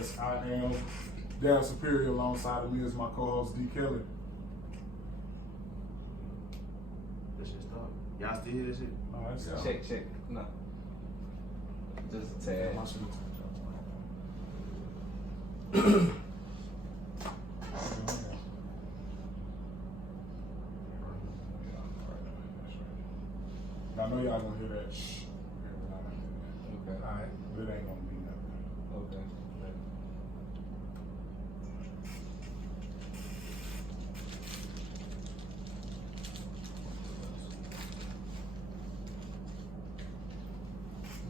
Podcast. I am Darren Superior. Alongside of me is my co-host D. Kelly. That shit stop. Y'all still hear that shit? Alright, so Check. No. Just a tad. I should have I know y'all gonna hear that. Shh. Okay. Alright, but it ain't gonna be nothing. Okay.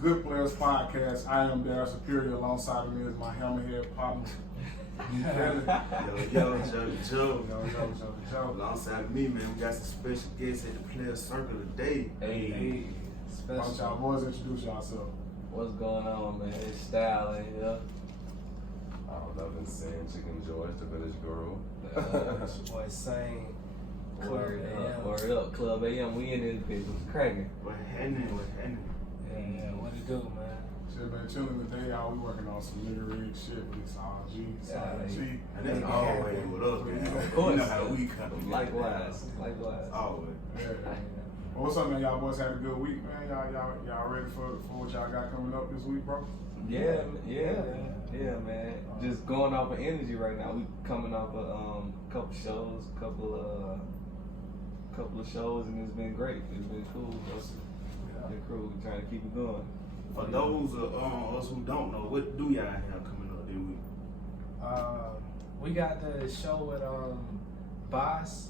Good Plairs Podcast. I am Darren Superior. Alongside of me is my hammerhead partner. Yo, Joe. Joe. Alongside of me, man, we got some special guests at the Plairs Circle today. Hey. Why don't y'all Special. boys introduce yourself? What's going on, man? It's Style in here. Nothing saying Chicken George, the village girl. It's your boy Sane. Word up, Club AM. We in this bitch. What's cracking? What happening? Yeah, what it do, man? Shit, been chilling today, y'all. We working on some nigga rig shit with this RG, Silent G. And that's always with us, man. Of course. You know how we come together. Likewise. Always. Yeah. Well, what's up, man? Y'all boys had a good week, man. Y'all ready for what y'all got coming up this week, bro? Yeah, man. Just going off of energy right now. We coming off a couple of shows, and it's been great. It's been cool. It's been cool. We trying to keep it going. For those of us who don't know, what do y'all have coming up this week? We got the show with Boss,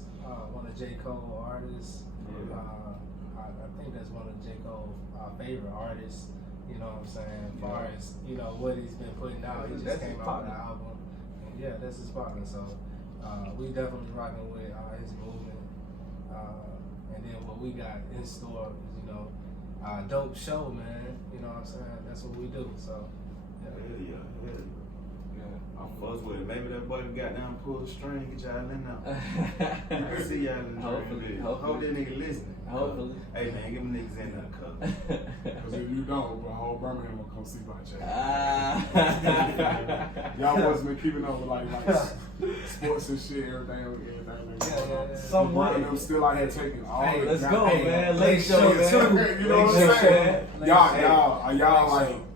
one of J. Cole artists. I think that's one of J. Cole's favorite artists. You know what I'm saying? As far as, what he's been putting out. He just That's came his out with an partner. album. And yeah, that's his partner. So we definitely rocking with his movement. And then what we got in store is, a dope show, man. You know what I'm saying? That's what we do. So, Hell yeah. yeah. I'm fussed with it. Maybe that boy got down, pull the string, get y'all in there. I can see y'all in the Hopefully. Hope that nigga listening. Hopefully. Hey man, give them niggas in there, cuz. Because if you don't, the whole Birmingham will come see my check. Ah. Y'all boys been keeping up with like sports and shit, everything. Yeah. Somewhat. And them still out here taking all Hey, the Let's goddamn- go, man. Late show, man. You know what Late I'm show, saying? man.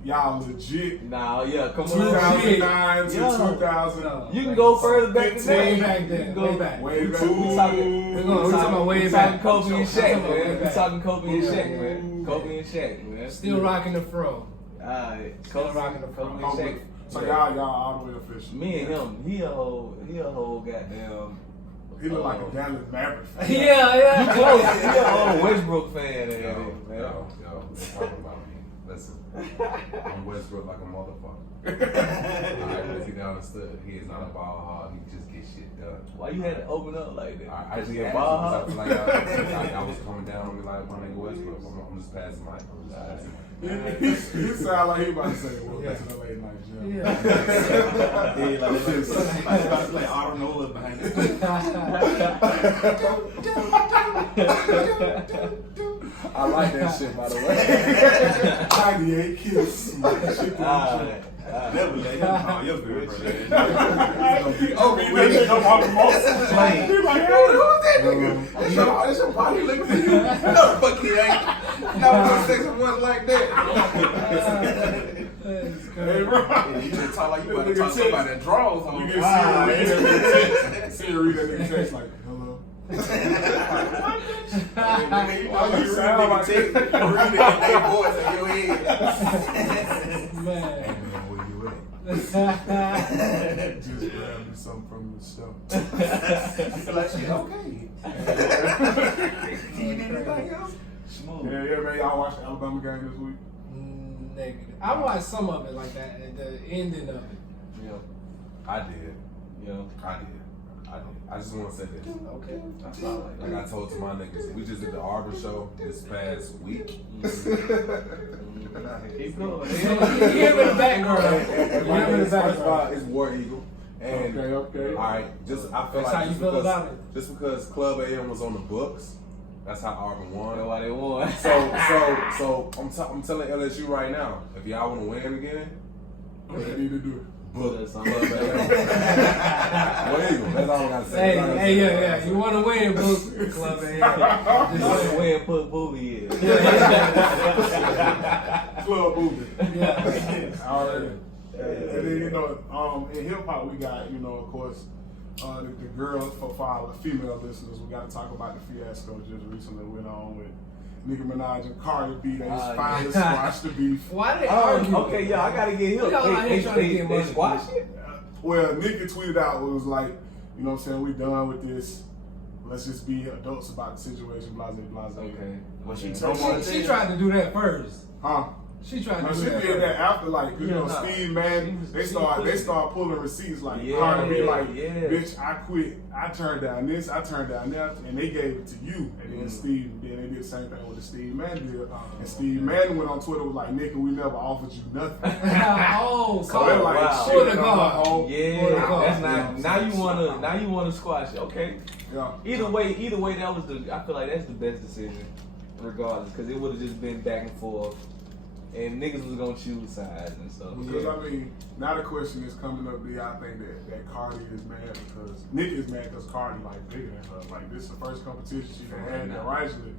Y'all legit. Nah, yeah, come on. 2009 to Yeah. 2000. You can go further back than Way that. back You then. can go Way back. Way back. We talking. We're talking about way We back. talking Kobe and Shaq, Talking about way man. We back. talking Kobe and Shaq, Ooh. man. Kobe and Shaq, man. Still rocking the fro. Alright, Still rocking the Kobe front. and Shaq. So y'all all the way official. Me and him, he a whole goddamn. He look like a Dallas Maverick fan. Yeah. He close. He a whole Westbrook fan, man. Yo, they're talking about me. Listen, I'm Westbrook like a motherfucker. Alright, as he understood, he is not a ball hog, he just gets shit done. Why you had to open up like that? I just He had a to, ball because I hog? feel like I was coming down on me like my nigga Westbrook. I'm just passing Mike. He sound like he about to say, well, back to the late night gym. Yeah, like somebody about to play Auto Noah's behind I like that shit, by the way. 98 kills. Never let him call your girlfriend. Oh, he let come on the most plane. He's like, hey, who's that nigga? That's your body looking for you. No, the fuck he ain't. No sex with one like that. Hey, bro. You just talk like you about to talk to somebody that draws on You me. get see her read that nigga text like, hello. You sound like you read it in their voice in your head. Man. Where you at? Just grab me something from the store. You feel like shit, okay. You need anything else? Smooth. Yeah, man. Y'all watched the Alabama game this week? Negative. I watched some of it like that, at the ending of it. Yeah. I did. Yeah. I just want to say this. Okay. That's all like Like I told to my niggas, we just did the Arbor show this past week. Keep going. You hear in the background. My You hear in the name, first of all, background. is War Eagle. And Okay. Alright, just I feel That's like how you feel about it? just because Club AM was on the books, that's how Arbor won. That's why they won. So I'm telling LSU right now, if y'all want to win again, What they need to do? put us on. Well, Eagle, that's all I gotta say. Hey, yeah. You want to win, book Club A. Just want to win, put booby in. Club movie. Yeah. Already. And then, you know, in hip hop, we got, you know, of course, the girls, for our female listeners, we got to talk about the fiasco just recently went on with Nicki Minaj and Cardi B. They finally squashed the beef. Why they argue? Okay, yeah, I gotta get him. We all out here trying to get money. They squash it? Well, Nicki tweeted out, was like, you know what I'm saying, we done with this. Let's just be adults about the situation, blase, blase. Okay. What she No told more- She tried to do that first. Huh? She tried No, to she do that. did that after, like, you know, nah. Steve Madden, they start pulling receipts, like, Cardi B, like, bitch, I quit, I turned down this, I turned down that, and they gave it to you. And then Steve, then they did the same thing with the Steve Madden deal. And Steve Madden went on Twitter, was like, nigga, we never offered you nothing. Oh, So they're like, wow. shit, For the I'm God. like, oh, Yeah, that's wow. not. Now you wanna squash it. Okay. Yeah. Either way, that was I feel like that's the best decision, regardless, because it would have just been back and forth, and niggas was gonna choose sides and stuff. Because I mean, now the question is coming up. Do y'all think that Cardi is mad because Nicki is mad because Cardi like bigger than her? Like this is the first competition she had that rightfully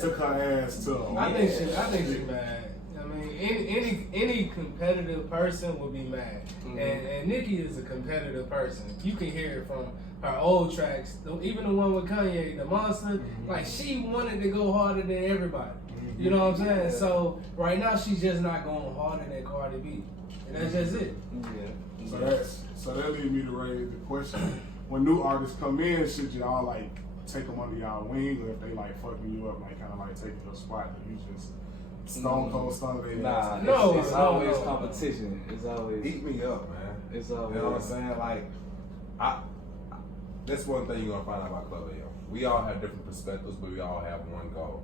took her ass to. I think she's mad. I mean, any competitive person will be mad, and Nicki is a competitive person. You can hear it from her old tracks, even the one with Kanye, the Monster. Like she wanted to go harder than everybody. You know what I'm saying? So right now she's just not going harder than Cardi B, and that's just it. So that leads me to raise the question: when new artists come in, should y'all like take them under y'all wing, or if they like fucking you up, like kind of like taking your spot, that you just stone cold stun their Nah, ass? it's always competition. It's always Eat me up, man. It's always. You know what I'm saying? Like, that's one thing you're gonna find out about Club A. We all have different perspectives, but we all have one goal.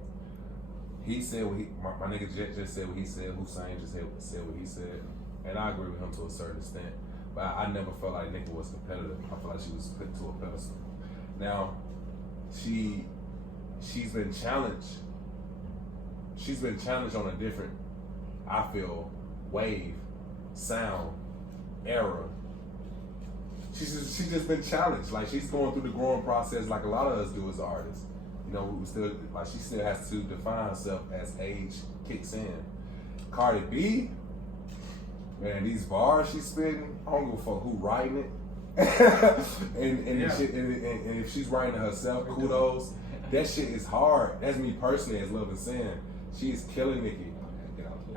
He said what my nigga just said what he said. Hussein just said what he said, and I agree with him to a certain extent. But I never felt like Nicki was competitive. I feel like she was put to a pedestal. Now, she's been challenged. She's been challenged on a different, I feel, wave, sound, era. She's just been challenged. Like she's going through the growing process, like a lot of us do as artists. You know, we still like she still has to define herself as age kicks in. Cardi B, man, these bars she's spitting, I don't give a fuck who writing it. and if she's writing it herself, kudos. That shit is hard. That's me personally as Love and Sin. She is killing Nicki.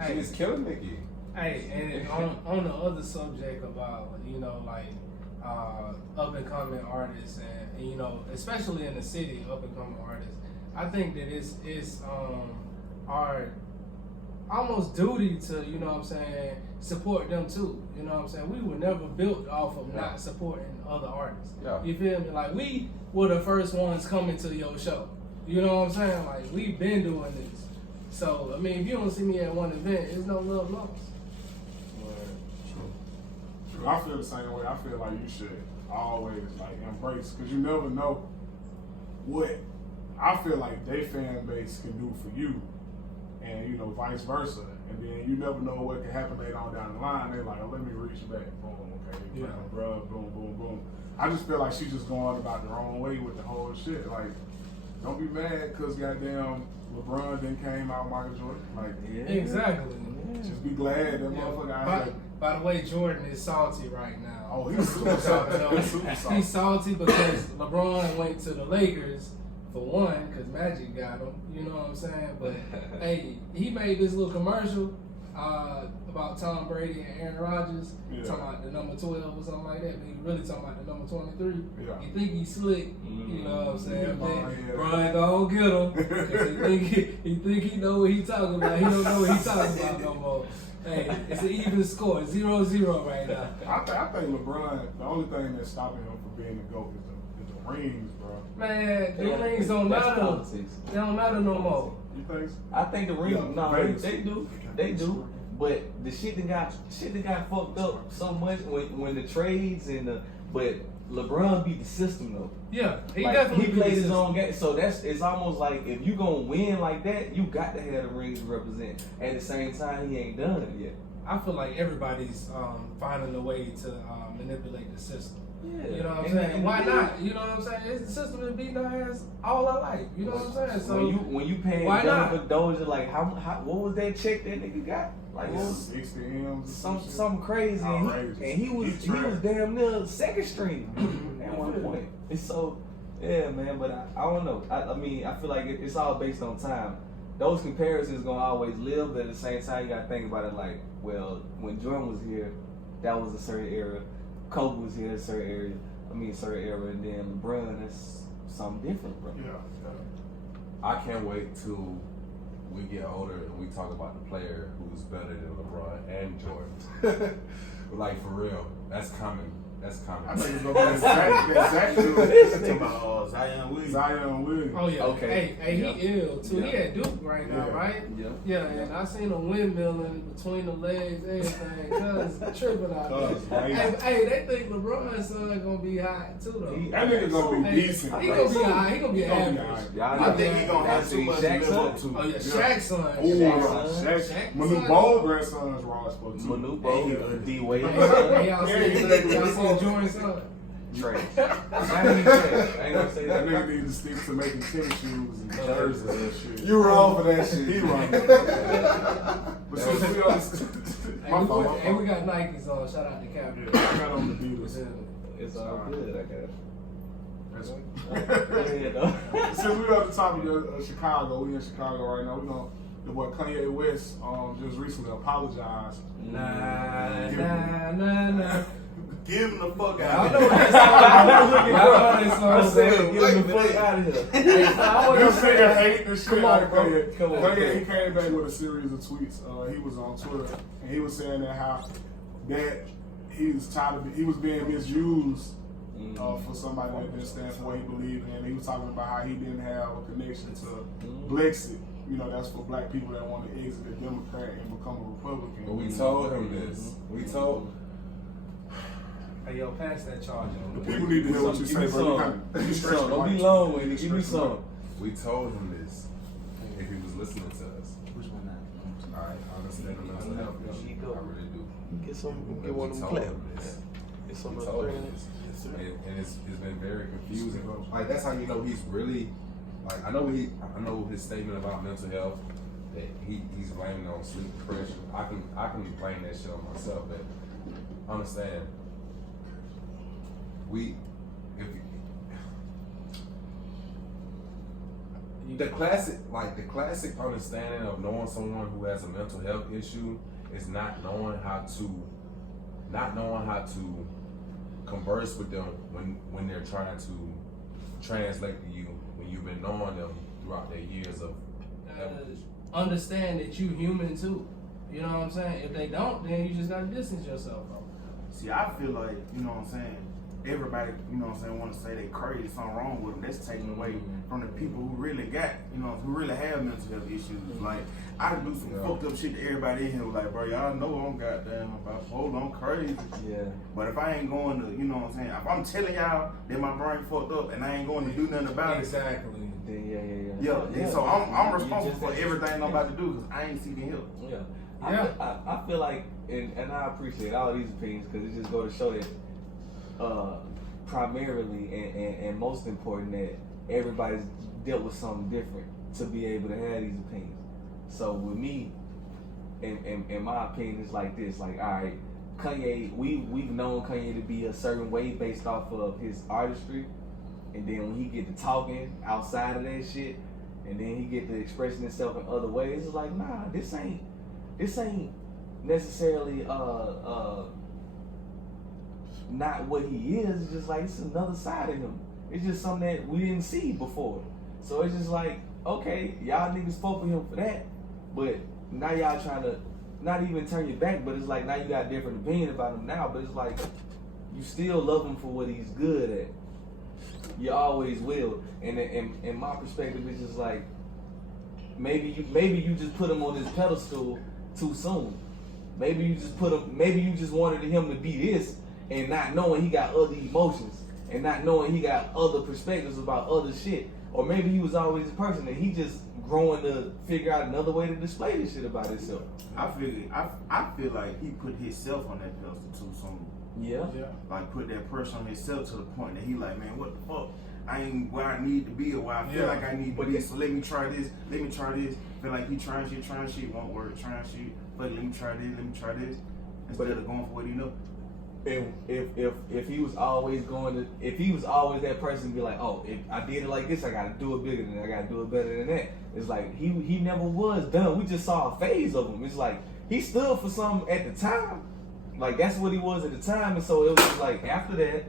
She is killing Nicki. Hey, and on the other subject about, you know, like up and coming artists and you know, especially in the city, up and coming artists, I think that it's our almost duty to, you know what I'm saying, support them too. You know what I'm saying? We were never built off of not supporting other artists. Yeah. You feel me? Like we were the first ones coming to your show. You know what I'm saying? Like we've been doing this. So I mean, if you don't see me at one event, it's no love lost. True. I feel the same way. I feel like you should always like embrace, because you never know what I feel like their fan base can do for you, and you know vice versa. And then you never know what can happen later on down the line. They're like, oh, let me reach back. Boom, okay, bro, boom, boom, boom. I just feel like she's just going about the wrong way with the whole shit. Like, don't be mad because goddamn LeBron then came out Michael Jordan. Like, Exactly. just be glad that motherfucker out here. By the way, Jordan is salty right now. Oh, he's super salty. He's super salty. He's salty because LeBron went to the Lakers for one, because Magic got him. You know what I'm saying? But hey, he made this little commercial about Tom Brady and Aaron Rodgers, talking about the number 12 or something like that. But he really talking about the number 23. Yeah. You think he's slick? You know what I'm saying? Yeah. Brian don't get him because he think he know what he talking about. He don't know what he talking about no more. Hey, it's an even score, 0-0 right now. I think LeBron, the only thing that's stopping him from being the GOAT is the rings, bro. Man, the rings don't matter. Politics. They don't matter no more. You think so? I think the rings, Vegas. they do. But the shit that got fucked up so much when the trades and but LeBron beat the system though. Yeah, He played his own game, so it's almost like if you gonna win like that, you got to have the rings to represent. At the same time, he ain't done it yet. I feel like everybody's finding a way to manipulate the system. Yeah. You know what I'm And saying? Why not? You know what I'm saying? It's the system been beating our ass all our life. You know what I'm saying? So when you paying why not? for Doja, like how what was that check that nigga got? Like what was 60 M's. something crazy, Outrageous. and he was damn near second string at one point. And so yeah, man. But I don't know. I mean, I feel like it's all based on time. Those comparisons gonna always live, but at the same time, you gotta think about it like, well, when Jordan was here, that was a certain era. Kobe was here, a certain era. And then LeBron, that's something different, bro. Yeah. I can't wait till we get older and we talk about the player who's better than LeBron and Jordan. Like for real, that's coming. That's coming. I think it's gonna be exactly. Talking about Zion Williams. Zion Williams. oh yeah, Okay. Hey, Yeah. he ill too. He Yeah. at Duke right now, Yeah. right? Yeah. Yeah, and I seen him windmilling between the legs, everything. Cuz tripping out there. Hey, they think LeBron's son gonna be hot too though. That nigga gonna be Hey, decent. He bro. gonna be high. He gonna be He gonna be average. Y'all I know think he gonna have too much to live up to. Oh yeah, Shaq's son. Ooh, Shaq's Shaq. Manu Ball grandson's raw sport too. Manu Ball, D Wade, Hey, y'all Yeah, seen Jordan's son? trash. I ain't gonna say That that. nigga need to stick to making tennis shoes and jerseys and shit. You wrong for that shit. He wrong. But since we on my fault. And we got Nikes on. Shout out to Captain. I got on the Beatles. It's all good. I guess. That's Go ahead, though. Since we're at the top of Chicago, we in Chicago right now. We gonna the boy Kanye West just recently apologized. Nah. Give him the fuck I out know of that here. song. Y'all know that song. I said, get him the fuck out of here. This nigga hate this shit. Come on, like bro. Kanye. Come on. Kanye, he came back with a series of tweets. He was on Twitter and he was saying that he was tired of he was being misused for somebody that didn't stand for what he believed in. He was talking about how he didn't have a connection to Brexit. You know, that's for black people that want to exit the Democrat and become a Republican. But we told him this. We told. Hey, yo, pass that charger. People need to hear what you say, bro. Give me some. Don't be long with it. Give me some. We told him this if he was listening to us. Which one now? I understand the mental health issue. I really do. Get some. But Get one we of them told clap. him this. Get some We of told them. him this. And it's been very confusing. Like that's how you know he's really like I know his statement about mental health that he's blaming on sleep depression. I can blame that shit on myself, but understand the classic understanding of knowing someone who has a mental health issue is not knowing how to converse with them when they're trying to translate to you when you've been knowing them throughout their years of Understand that you human too. You know what I'm saying? If they don't, then you just gotta distance yourself from them. See, I feel like, you know what I'm saying, everybody, you know what I'm saying, want to say they crazy, something wrong with them. That's taken away from the people who really got, you know, who really have mental health issues. Like, I do some fucked up shit to everybody in here. Like, bro, y'all know I'm goddamn bipolar, I'm crazy. Yeah. But if I ain't going to, you know what I'm saying, if I'm telling y'all that my brain fucked up and I ain't going to do nothing about it. Exactly. Then Yeah. So I'm responsible for everything I'm about to do because I ain't seeking help. Yeah. Yeah. I feel like, and I appreciate all these opinions because it just go to show that primarily and most important that everybody's dealt with something different to be able to have these opinions. So with me, in my opinion, it's like this. Like, all right, Kanye, we've known Kanye to be a certain way based off of his artistry. And then when he get to talking outside of that shit, and then he get to expressing himself in other ways, it's like, nah, this ain't necessarily not what he is. It's just like it's another side of him. It's just something that we didn't see before. So it's just like, okay, y'all niggas fought for him for that, but now y'all trying to not even turn your back, but it's like now you got a different opinion about him now, but it's like you still love him for what he's good at. You always will. And in my perspective, it's just like maybe you just put him on this pedestal too soon. Maybe you just wanted him to be this and not knowing he got other emotions and not knowing he got other perspectives about other shit. or maybe he was always this person and he just growing to figure out another way to display this shit about himself. I feel like he put himself on that pedestal too soon. Yeah. Like put that pressure on himself to the point that he like, man, what the fuck? I ain't where I need to be or where I feel like I need to be. So let me try this. Feel like he trying shit, won't work, trying shit. But let me try this. Instead of going for what he know. And if he was always if he was always that person to be like, oh, if I did it like this, I gotta do it bigger than that, I gotta do it better than that. It's like he never was done. We just saw a phase of him. It's like he stood for something at the time. Like that's what he was at the time. And so it was like after that,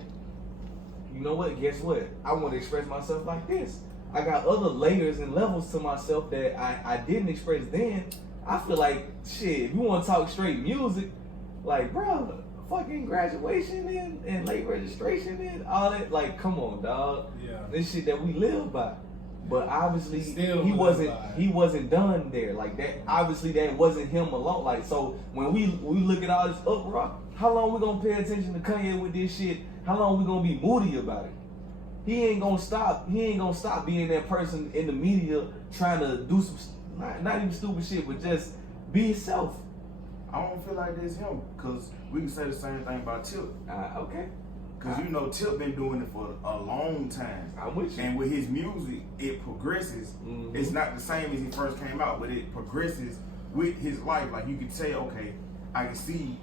you know what? Guess what? I want to express myself like this. I got other layers and levels to myself that I didn't express then. I feel like shit. If you want to talk straight music, like bro, fucking graduation and late registration and all that. Like, come on, dog. Yeah. This shit that we live by. But obviously Still he live wasn't done there. Like that. Obviously that wasn't him alone. Like so when we look at all this uproar, how long we gonna pay attention to Kanye with this shit? How long we gonna be moody about it? He ain't gonna stop being that person in the media trying to do some not even stupid shit, but just be himself. I don't feel like that's him, cause we can say the same thing about Tip. Okay. Cause you know Tip been doing it for a long time. I'm with you. And with his music, it progresses. Mm-hmm. It's not the same as he first came out, but it progresses with his life. Like you can tell, okay, I can see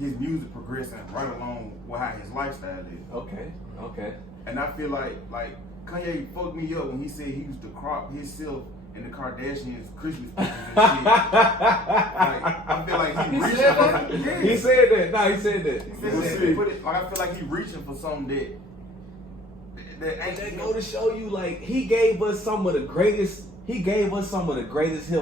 his music progressing right along with how his lifestyle is. Okay. And I feel like Kanye fucked me up when he said he used to crop himself in the Kardashians' Christmas pictures and shit. Like, I feel like he reaching for something. Yeah. He said that. No, he said that. He said that. Like, I feel like he reaching for something that ain't. That go to show you, like, he gave us some of the greatest hip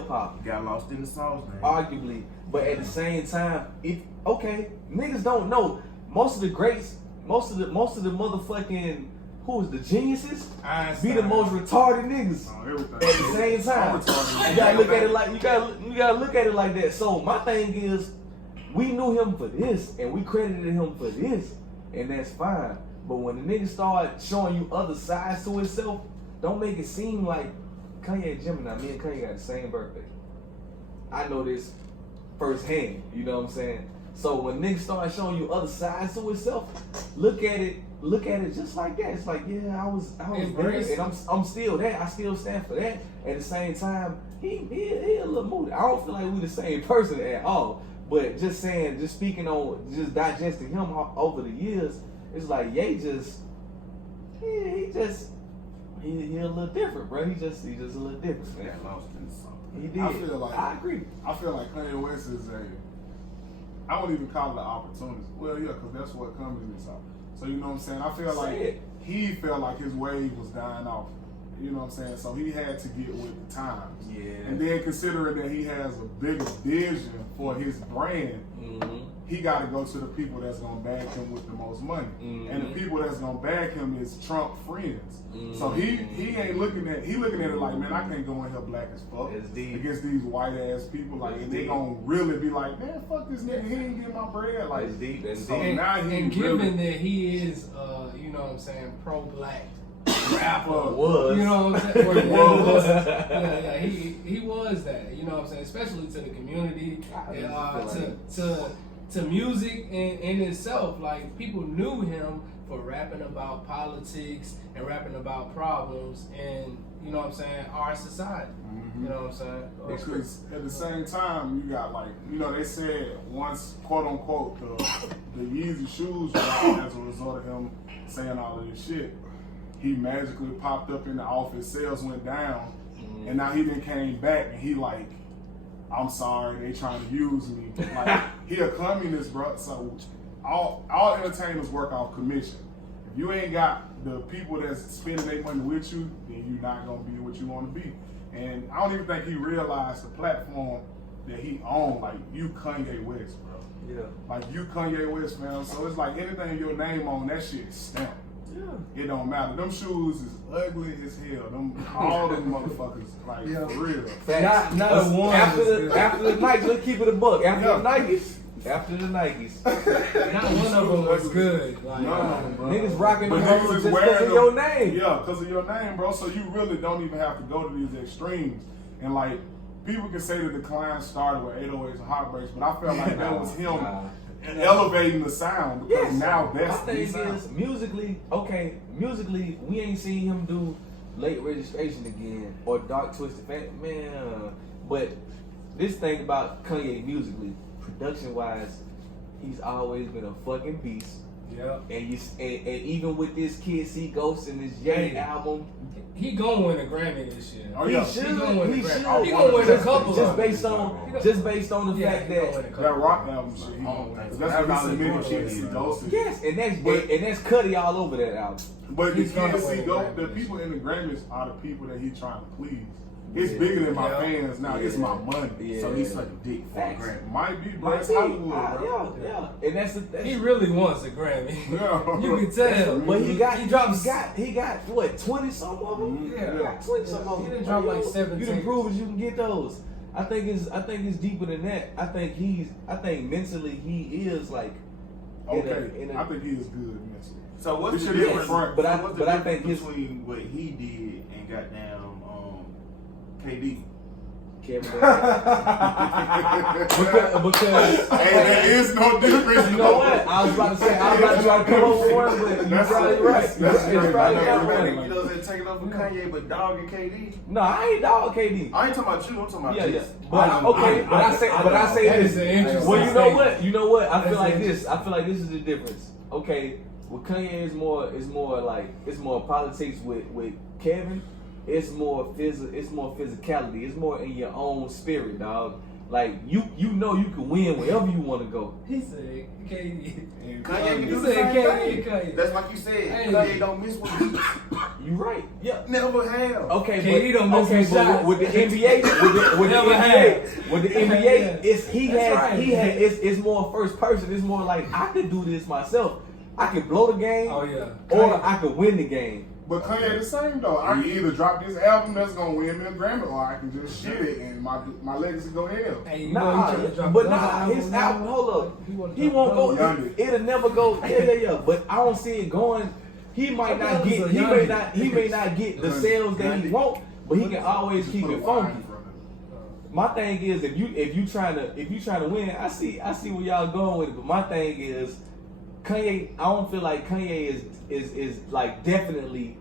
hop. He got lost in the sauce, man. Arguably. But at the same time, niggas don't know. Most of the greats, most of the motherfucking the geniuses Einstein. be the most retarded niggas Everything. at the same time. You gotta look at it like you gotta look at it like that. So my thing is, we knew him for this and we credited him for this, and that's fine. But when the nigga start showing you other sides to himself, don't make it seem like Kanye and Gemini. Me and Kanye got the same birthday. I know this firsthand. You know what I'm saying? So when niggas start showing you other sides to himself, look at it just like that. It's like, yeah, I was Embrace there, and I'm still that. I still stand for that. At the same time, he a little moody. I don't feel like we the same person at all. But just speaking on, just digesting him over the years, it's like Ye he a little different, bro. He just a little different, man. Got lost in the sauce. He did. I agree. I feel like Kanye West is I wouldn't even call it an opportunity. Well, yeah, because that's what comes in this out. So you know what I'm saying? I feel like he felt like his wave was dying off. You know what I'm saying? So he had to get with the times. Yeah. And then considering that he has a bigger vision for his brand, he got to go to the people that's going to back him with the most money. And the people that's going to back him is Trump friends. So he ain't looking at it like, man, I can't go in here black as fuck against these white ass people. Like, and they going to really be like, man, fuck this nigga, he ain't getting my bread. Like, That's deep. so now he and really, given that he is, you know what I'm saying, pro-black rapper, Was. you know what I'm saying? Yeah, he was that, you know what I'm saying, especially to the community, and to music in itself. Like, people knew him for rapping about politics and rapping about problems and, you know what I'm saying, our society. You know what I'm saying? because at the same time, you got like, you know, they said once, quote unquote, the Yeezy shoes dropped as a result of him saying all of this shit, he magically popped up in the office, sales went down, and now he then came back and he like, I'm sorry, they trying to use me. Like, he a communist, bro. So all entertainers work off commission. If you ain't got the people that's spending their money with you, then you're not gonna be what you want to be. And I don't even think he realized the platform that he owned. Like, you Kanye West, bro. Yeah. Like, you Kanye West, man. So it's like anything your name on, that shit stamped. Yeah. It don't matter. Them shoes is ugly as hell. All them motherfuckers, like, for real. Not the ones. After the Nikes, let's keep it a buck. After the Nikes, After the Nikes. Not one of them was good. Like, No, bro. Niggas rocking But the niggas hoes is just wearing because of them. your name. Yeah, because of your name, bro. So you really don't even have to go to these extremes. And like, people can say the decline started with 808s and heartbreaks, but I felt like that was him elevating the sound because now My that's thing the sound. is, musically, we ain't seen him do Late Registration again or Dark Twisted Fantasy, man. But this thing about Kanye musically, production wise, he's always been a fucking beast. yeah. And even with this Kid See Ghost and this Ye album, He gonna win a Grammy this year. Oh, yeah. he should. He gonna win a He Grammy. should. He gonna win a couple just of based on them. just based on the Yeah, fact he gonna win that a couple. That rock album shit, he Oh, that's that's what he submitted bullshit. Kid See Ghost. yes, and that's Cuddy all over that album. But the He's gonna Kid See win a Ghost, Grammy the this people in the Grammys are the people that he's trying to please. It's Yeah. bigger than my Yeah. fans now. It's my money. Yeah. So he's sucking dick for a Facts. Grammy. Might be, bro. Might It's be. Hollywood, bro. Yeah. And that's He really wants a Grammy. Yeah. You can tell. But he drops. got what 20 something of them. Yeah. He got 20 something of He them. done dropped like You 17. done proved you can get those. I think it's deeper than that. I think mentally he is like Okay, in a- I think he is good mentally. So what's This the should be difference? front. But I- what's the but I difference think his- between what he did and goddamn KD? Kevin Durant. because Hey, there is no difference. you know what? I was about to say I was about to try to come up with one, but you're That's probably right. right. That's It's right. probably I not know right. You know what I'm saying? Taking over Kanye, but dogging KD. No, I ain't dog KD. I ain't talking about you. I'm talking about Yeah. this. But I say That is this. an interesting Well, you know what? I feel That's like it. this. I feel like this is the difference. Okay, with Kanye is more politics. With Kevin, it's more physicality. It's more in your own spirit, dog. Like you know you can win wherever you want to go. He said KD. Kanye can You do the said same Kanye, thing. Kanye. That's like you said. Hey. Kanye don't miss with beats. You right? Yeah. Never have. Okay, KD don't miss okay, with shots. with the NBA, with the Never NBA, Yeah. it's That's right. it's more first person. It's more like I could do this myself. I could blow the game, Oh yeah. or I could win the game. But Kanye the same though. I can either drop this album that's gonna win me a Grammy, or I can just shit it and my legacy go hell. Hey, you know he tryna drop But another his now. album, hold up, wanna he drop won't go. another. Yonder. It'll never go. Yeah. But I don't see it going. He might not That was get. a He may Yonder. not. He may not get the Yonder. sales that he Yonder. want, but he can always keep Put a it line funky. in front of it. My thing is if you trying to win, I see where y'all going with it. But my thing is Kanye. I don't feel like Kanye is like definitely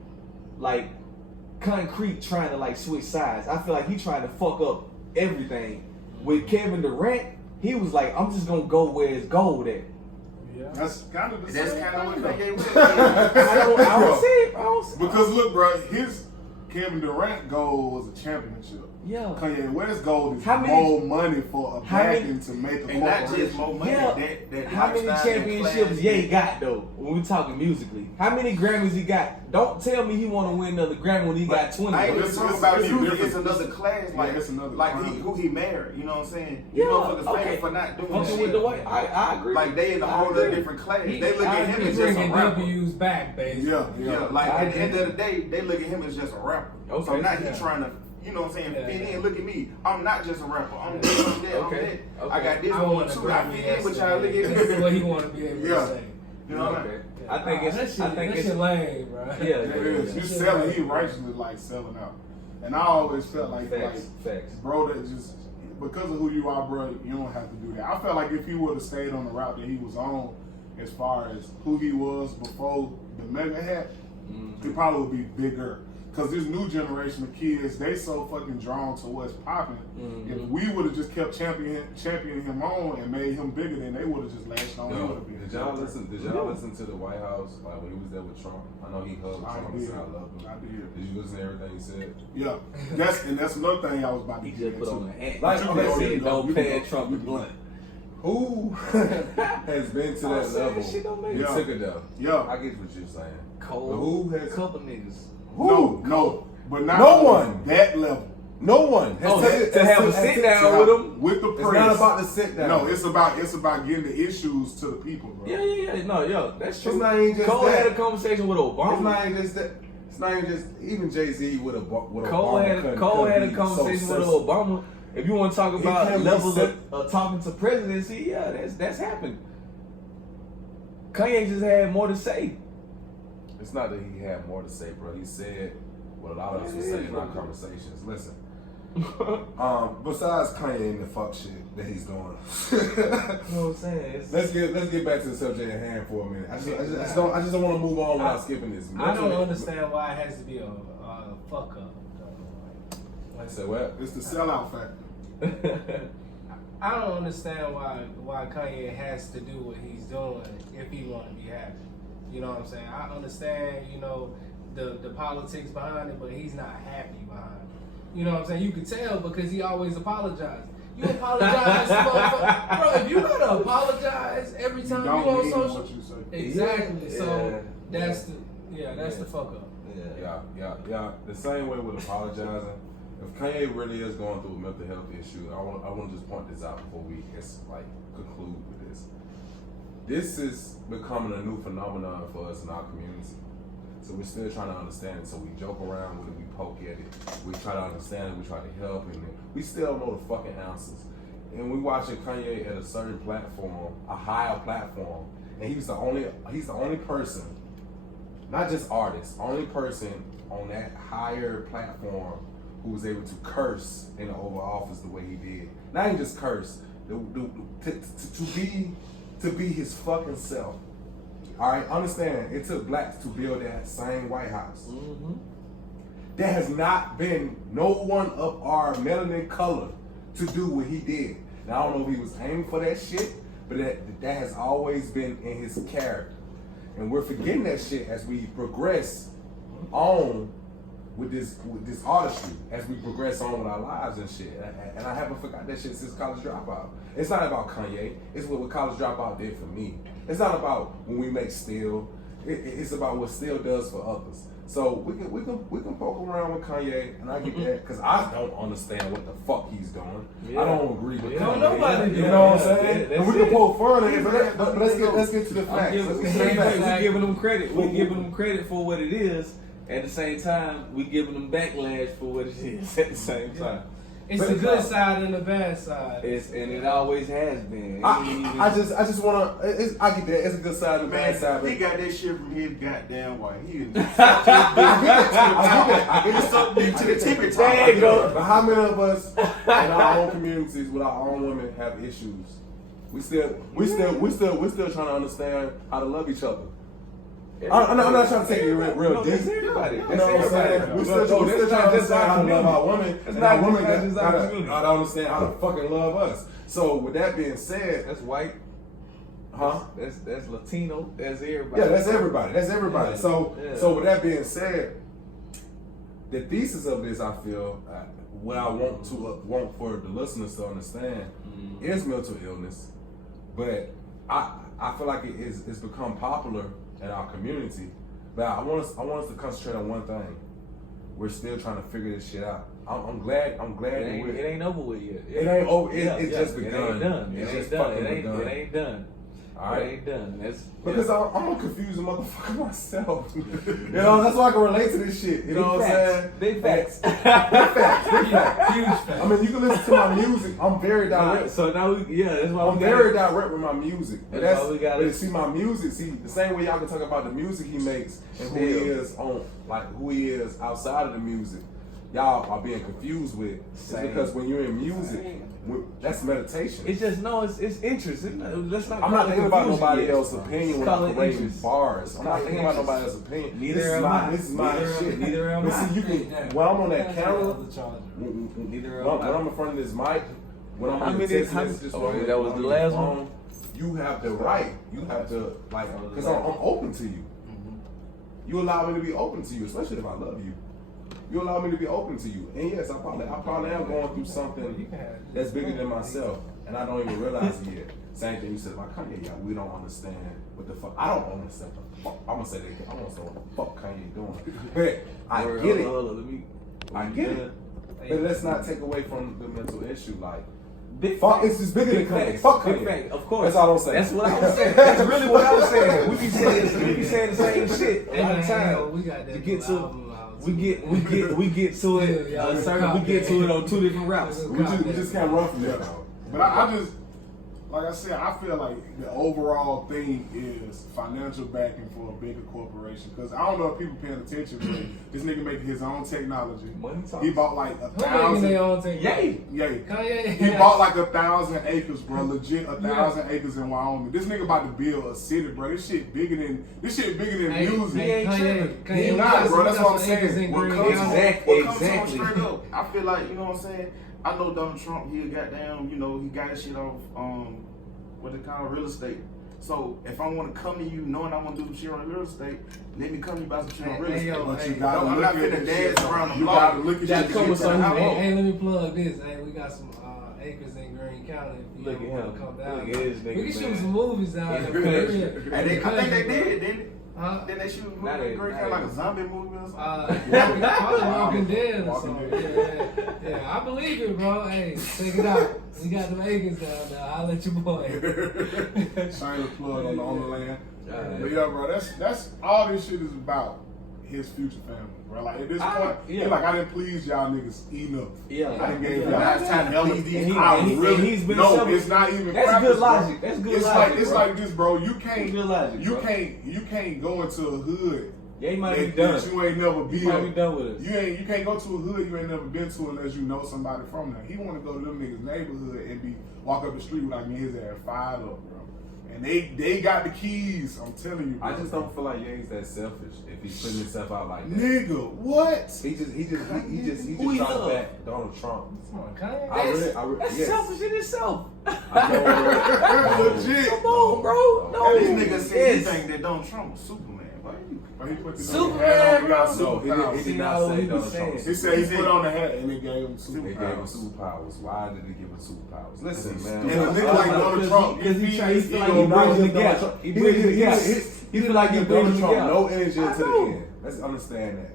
like concrete trying to like switch sides. I feel like he trying to fuck up everything. With Kevin Durant, he was like, I'm just gonna go where it's gold at. Yeah. That's kind of the That's same kind of what thing, though. Kanye was. I don't see it. I don't see it. Because look, bro, his Kevin Durant goal was a championship. Yeah. Kanye West goal is How many- more money for a how many- backing to make a And not just corporation. more money. Yeah. That How many lifestyle, championships that Ye class. got though? When we talking musically, how many Grammys he got? Don't tell me he want to win another Grammy when he got 20. I ain't But even it's- talking it's- about it's music. different. It's another class. Yeah, Like it's another like crime. who he married. You know what I'm saying? Yeah, You motherfuckers okay. famous for not doing Fucking shit. with the way I agree. Like they in a I whole agree. other different class. He- They look at him He as just a bringing rapper. W's back, basically. Yeah. Like I at the end agree. of the day, they look at him as just a rapper. Okay. So now Yeah. he's trying to, you know what I'm saying, Yeah, fit yeah. in. Look at me. I'm not just a rapper. I'm this, I'm that, Okay. I'm that. I got this I one want to too. I fit in with y'all. Look at This is what me. he want to be able Yeah. to say. You know what I'm Okay. saying? I think That it's. shit, I think that it's. shit lame, bro. Yeah. It is. You selling, he righteously like selling out. And I always felt like Facts. bro, that just because of who you are, bro, you don't have to do that. I felt like if he would have stayed on the route that he was on, as far as who he was before the mega hat, he probably would be bigger. Cause this new generation of kids, they so fucking drawn to what's popping. If we would have just kept championing him on and made him bigger, then they would have just lashed on. He No, would have been. did y'all listen to the White House like when he was there with Trump? I know he hugged I Trump and did. said I love him. I did. Did you listen to everything he said? Yeah, that's another thing I was about to He get just put into. on a hat. Like, Like, okay, that so said, you don't go, pay you go, Trump you the go. blunt. Who has been to I'm that saying level this shit don't make and sense. took it though? Yeah. I get what you're saying. Cold. But who has couple niggas. No, but not No on one. that level No one has Oh, took it to have a has sit took- down with him. with the It's press. not about the sit down. No, it's about getting the issues to the people, bro. Yeah. No, that's true. It's not even just Cole that. had a conversation with Obama. It's not even just that. It's not even just even Jay-Z with a Cole had a conversation with Obama. If you want to talk about can be levels said- of talking to presidency, yeah, that's happened. Kanye just had more to say. It's not that he had more to say, bro. He said what a lot of us were saying in our conversations. Listen. Besides Kanye and the fuck shit that he's doing, You know what I'm saying? let's get back to the subject at hand for a minute. I just don't want to move on without skipping this. I don't understand why it has to be a fuck up. I said what? It's the sellout factor. I don't understand why Kanye has to do what he's doing if he want to be happy. You know what I'm saying? I understand, you know, the politics behind it, but he's not happy behind it. You know what I'm saying? You could tell because he always apologizes. You apologize, motherfucker. Bro, if you gotta apologize every time you on mean social, what you say. exactly. Yeah. So that's the fuck up. Yeah. The same way with apologizing. If Kanye really is going through a mental health issue, I want to just point this out before we conclude with this. This is becoming a new phenomenon for us in our community. So we're still trying to understand it. So we joke around with it, we poke at it, we try to understand it, we try to help, and we still don't know the fucking answers. And we watching Kanye at a certain platform, a higher platform, and he's the only person, not just artist, only person on that higher platform who was able to curse in the Oval Office the way he did. Not even just curse, to be his fucking self. All right, understand, it took blacks to build that same White House. Mm-hmm. There has not been no one of our melanin color to do what he did. Now, I don't know if he was aiming for that shit, but that has always been in his character. And we're forgetting that shit as we progress on with this artistry, as we progress on with our lives and shit. And I haven't forgot that shit since College Dropout. It's not about Kanye. It's what College Dropout did for me. It's not about when we make Still. It's about what Still does for others. So we can poke around with Kanye, and I get that because I don't understand what the fuck he's doing. Yeah. I don't agree with Don't Kanye. nobody do You know what I'm that. saying? Yeah, and we can poke fun at it, but let's get to the facts. We're giving them credit. We're giving them credit for what it is. At the same time, we're giving them backlash for what it is. At the same time, It's But the it's good not- side and the bad side. and it always has been. I just wanna. I get that. It's a good side and a bad side. But He got that shit from his goddamn wife. He is I get so deep to the tippy top. There you go. But how many of us in our own communities with our own women have issues? We still trying to understand how to love each other. I'm not trying to take it real deep. That's everybody. You know what I'm saying? We're still trying to understand how to love our women, That's and our not women just our community. gotta understand how to fucking love us. So with that being said, That's white. huh? That's Latino. That's everybody. Yeah, that's everybody. That's everybody. Yeah. So, Yeah. so with that being said, the thesis of this, I feel, what I want for the listeners to understand is mental illness, but I feel like it's become popular in our community. But I want us to concentrate on one thing. We're still trying to figure this shit out. I'm glad It ain't over with yet. it ain't over. It's Yeah, just It begun. ain't done. It's It ain't just done. fucking It ain't begun. done. All right. It ain't done. That's Because I'm a confused motherfucker myself. You know, that's why I can relate to this shit. You know what I'm saying? Big facts. Big facts. Huge facts. I mean, you can listen to my music. I'm very direct. So now that's why I'm very direct with my music. But That's why we gotta- but see my music. See the same way y'all can talk about the music he makes and who he is who he is outside of the music. Y'all are being confused with. It's Same. because when you're in music, Same. that's meditation. It's just it's interest. Let's not. I'm call not it thinking about confusion nobody yet. else's opinion when Call I'm it creating interest. bars. I'm not Call it thinking about interest. nobody else's opinion. Neither This is am my I. this is my Neither am- shit. neither am But I. see, you can when I'm on that camera, Neither when am I. I'm in front of this mic, when I'm How on the many- text how- messages, oh, when that was I'm the on your last one? phone, you have the right. You have to because I'm open to you. You allow me to be open to you, especially if I love you. You allow me to be open to you. And yes, I probably am going through something that's bigger than myself, and I don't even realize it yet. Same thing you said about Kanye. Yeah, we don't understand what the fuck. I don't understand what the fuck. I'm gonna say that. I don't understand what the fuck Kanye doing. But I get it. Hold on, let me. I get it. But let's not take away from the mental issue. Like, Big fuck, facts. it's just bigger than Big Kanye. facts. Fuck Big Kanye. facts. Of course. That's all I'm saying. That's what I was saying. That's really what I was saying. We be saying the same shit all the time. We got that to get to. album out We get to it. We get to it on 2 different routes. We just can't run from that. Though. But I just, like I said, I feel like the overall thing is financial backing for a bigger corporation. Because I don't know if people paying attention, but this nigga making his own technology. He bought like 1,000. Kanye. He bought like 1,000 acres, bro. Legit 1,000 acres in Wyoming. This nigga about to build a city, bro. This shit bigger than music. Kanye, He not, bro. That's what I'm saying. What comes on Exactly. straight up, I feel like, you know what I'm saying? I know Donald Trump, he goddamn, you know, he got his shit off, what they call real estate. So if I want to come to you knowing I'm gonna do some shit on real estate, let me come to you about some shit on real estate. But you gotta I'm look not at finna this dance shit. around the You block. gotta look at That this come shit. with something you want. Hey, let me plug this. Hey, we got some acres in Greene County. If Look you at want him. to come down, Look at his nigga, we can shoot man. some movies down In the there. country. I think they did, didn't they? Huh? Then they shoot a movie Not in it, Green not County, like it. a zombie movie or something. Probably Walking Dead or Walking something. Dead. Yeah, I believe it, bro. Hey, check it out. We got them acres down there. I'll let you boy. Shameless plug on the land. Alright. But yeah, bro, that's all this shit is about. His future family, bro. Like at this point, he like, I didn't please y'all niggas enough. Yeah. I didn't give Yeah. y'all It's time to please these I he's been no, selling- it's not even. That's practice, good bro. logic. That's good it's logic, Like it's bro. like this, bro. You can't. Good logic, You bro. can't go into a hood. Yeah, he might be that done. you ain't never He might be been. done with us. You can't go to a hood you ain't never been to unless you know somebody from there. He want to go to them niggas' neighborhood and walk up the street without getting his ass fired up, bro. And they got the keys. I'm telling you, bro. I just don't feel like Ye's that selfish if he's putting himself out like that. Nigga, what? He just Who he trying to love? back Donald Trump. Come on, Kanye. That's yes. selfish in itself. Legit. Come on, bro. No. These niggas say Yes. he think that Donald Trump was Superman. Why you? He put the Superman, hand on, got No, superpowers. he did See, not all say he was Donald Trump. saying. He said he put on the hat and it gave him They gave him superpowers. superpowers. Why did they give him superpowers? Listen, Because man. And a nigga like Donald Trump, Because he feel like he gonna bridging the bridge gap. He bridging the gap. He feel like he bridging Donald the Trump gap. no energy I until know. the end. Let's understand that.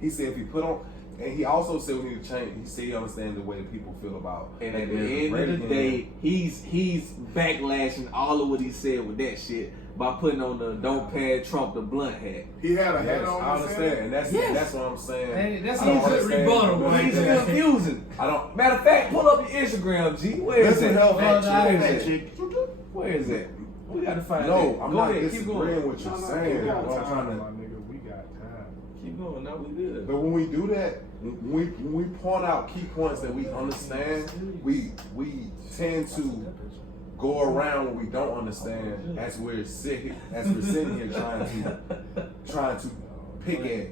He said if he put on, and he also said we need to change. He said he understands the way that people feel about. And at the there's end of the racism. day, he's backlashing all of what he said with that shit by putting on the "Don't Pad Trump the blunt" hat. He had a hat Yes, on. I understand, and that's what I'm saying. Hey, that's I don't a good understand. rebuttal, right He's there. confusing. I don't. Matter of fact, pull up your Instagram, G. Where is Listen, it? hell, Where That is it? chick. Where is it? We gotta find No, it. I'm Go not ahead, keep going. disagreeing with you saying. We got What I'm time, trying to. my nigga. We got time. Keep going. Now we good. But when we do that, when we point out key points that we understand, we tend to go around what we don't understand as we're sitting here trying to pick at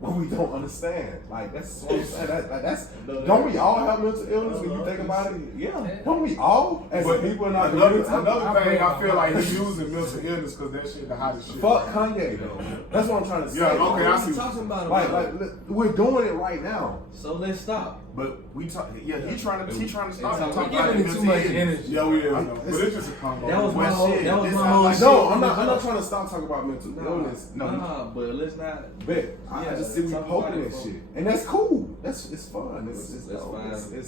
what we don't understand. Like that's what I'm saying. That's don't we all have mental illness when you think about it? Yeah. Don't we all as But people in our another community? thing, I feel like he's using mental illness because that shit the hottest shit. Fuck Kanye though. That's what I'm trying to say. Yeah, okay, I see. Talking about Like we're doing it right now. So let's stop. But we talk. Yeah, he trying to stop. It's Talk We're about giving it too much mental energy. Yeah, we is. But it's just a combo. That was my Well, whole. shit, That was this my sound whole. like- shit. No, I'm not trying to stop talking about mental illness. No, Nah, but let's not. But I Yeah, just see we talk poking about it, that folks. shit, and that's cool. It's fun. It's That's dope. fine.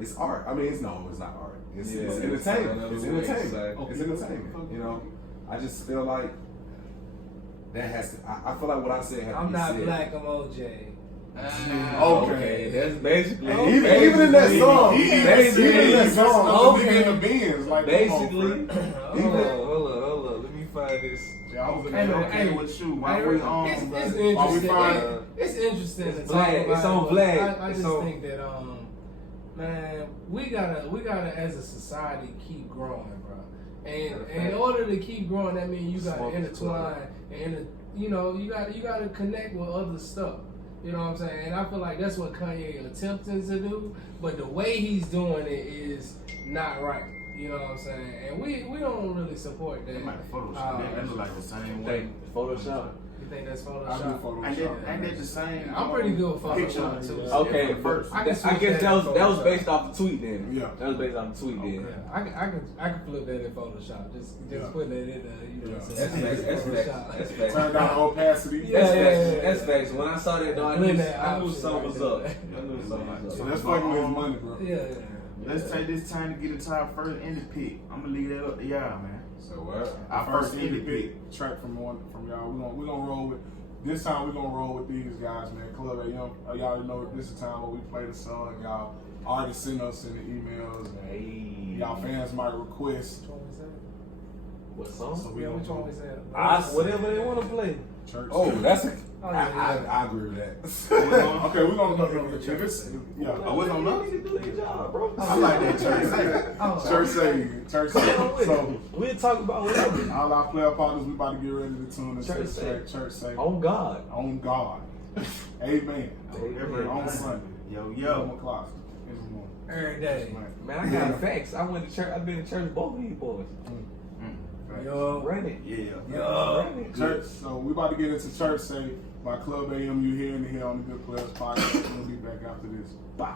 It's art. I mean, it's not art. It's Yeah, it's entertainment. It's another way, entertainment. exactly. It's entertainment. You know, I just feel like that has to. I feel like what I said has to I'm be not said. black, I'm OJ. Okay. That's basically. And even in that song, He even Basically, said he that's dressed wrong. up the nigga Okay. in the Benz. Like, Basically. come on, Hold on. Let me find this. yeah, I was in Hey, there. okay with you. Why Hey, we it's While we interesting. find- It's interesting to It's talk Vlad. about. It's on but Vlad. I It's just on- think that man, we gotta as a society keep growing, bro. And in order to keep growing, that means you gotta Smoke intertwine and you gotta connect with other stuff. You know what I'm saying? And I feel like that's what Kanye attempting to do, but the way he's doing it is not right. You know what I'm saying? And we don't really support that. It might be Photoshop. That look like the same way. Think Photoshop. You think that's I do Photoshop? Photoshop. Ain't that the same? I'm pretty good with Picture Photoshop too. too. Okay, Yeah, but first. I can I switch guess that that was Photoshop. based off the tweet then. Yeah. That was based off the tweet then. Yeah, I can flip that in Photoshop. Just Yeah. put that in there. You know what I'm That's saying? facts. That's facts. Photoshop. That's facts. Turn down the opacity. Yeah. That's facts. When I saw that, though, I knew Blend that something option was right up. there. I knew something was So up. that's fucking with his money, bro. Yeah. Let's take this time to get into our first indie pick. I'm gonna leave that up to y'all, man. So what? Our first indie pick. track from y'all. We're gonna roll with This time we're gonna roll with these guys, man. Club AM. Y'all already know this is the time where we play the song. Y'all already send us in the emails. Hey. Y'all fans might request. Which one we said? What song? So we Yeah, gonna which one do we said? Whatever they want to play. church. Oh, that's a. Oh, yeah. I agree with that. Okay, we're gonna No, if it's yeah. Oh, what's on us? Niggas do their job, bro. I like that church say. Oh, Church say. Come on with So it. We'll talk about whatever. all our player partners, we about to get ready to tune into Church this say. track. Church say On God. on God. Amen. Amen. On Sunday. Yo, 11 o'clock in the morning. every day. Man, I got facts. I went to church. I've been to church with both of these boys. Yo. Run it. Yeah. Run it. Church. So we about to get into church say by Club AM. You hearing it here on the Good Players podcast. We'll be back after this. Bye.